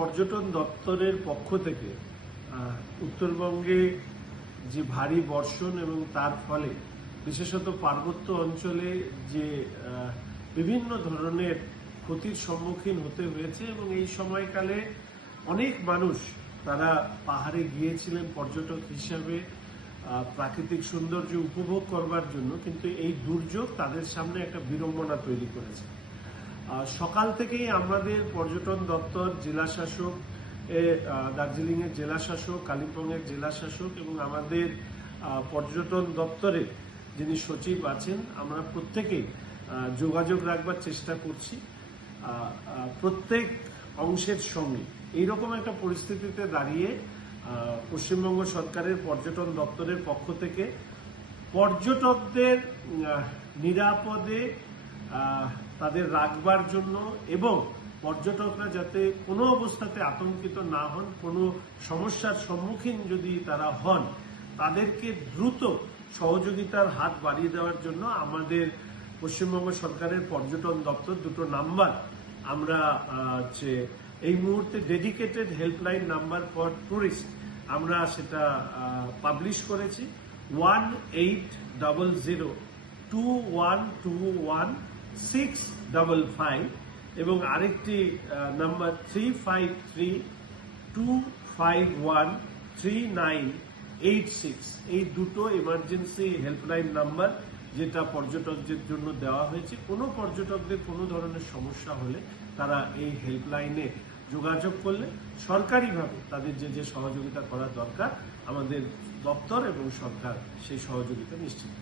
পর্যটন দপ্তরের পক্ষ থেকে উত্তরবঙ্গে যে ভারী বর্ষণ এবং তার ফলে বিশেষত পার্বত্য অঞ্চলে যে বিভিন্ন ধরনের ক্ষতির সম্মুখীন হতে হয়েছে এবং এই সময়কালে অনেক মানুষ তারা পাহাড়ে গিয়েছিলেন পর্যটক হিসাবে প্রাকৃতিক সৌন্দর্য উপভোগ করবার জন্য, কিন্তু এই দুর্যোগ তাদের সামনে একটা বিড়ম্বনা তৈরি করেছে। সকাল থেকেই আমাদের পর্যটন দপ্তর, জেলা শাসক, দার্জিলিংয়ের জেলা শাসক, কালিম্পংয়ের জেলা শাসক এবং আমাদের পর্যটন দপ্তরে যিনি সচিব আছেন, আমরা প্রত্যেকেই যোগাযোগ রাখবার চেষ্টা করছি প্রত্যেক অংশের সঙ্গে। এইরকম একটা পরিস্থিতিতে দাঁড়িয়ে পশ্চিমবঙ্গ সরকারের পর্যটন দপ্তরের পক্ষ থেকে পর্যটকদের নিরাপদে তাদের রাখবার জন্য এবং পর্যটকরা যাতে কোনো অবস্থাতে আতঙ্কিত না হন, কোনো সমস্যার সম্মুখীন যদি তারা হন, তাদেরকে দ্রুত সহযোগিতার হাত বাড়িয়ে দেওয়ার জন্য আমাদের পশ্চিমবঙ্গ সরকারের পর্যটন দপ্তর দুটো নাম্বার আমরা এই মুহূর্তে dedicated helpline number for tourist আমরা সেটা পাবলিশ করেছি। 1800212165 এবং আরেকটি নাম্বার 3532513986। এই দুটো ইমার্জেন্সি হেল্পলাইন নাম্বার যেটা পর্যটকদের জন্য দেওয়া হয়েছে। কোনো পর্যটকদের কোনো ধরনের সমস্যা হলে তারা এই হেল্পলাইনে যোগাযোগ করলে সরকারিভাবে তাদের যে সহযোগিতা করা দরকার আমাদের দপ্তর এবং সরকার সেই সহযোগিতা নিশ্চিত।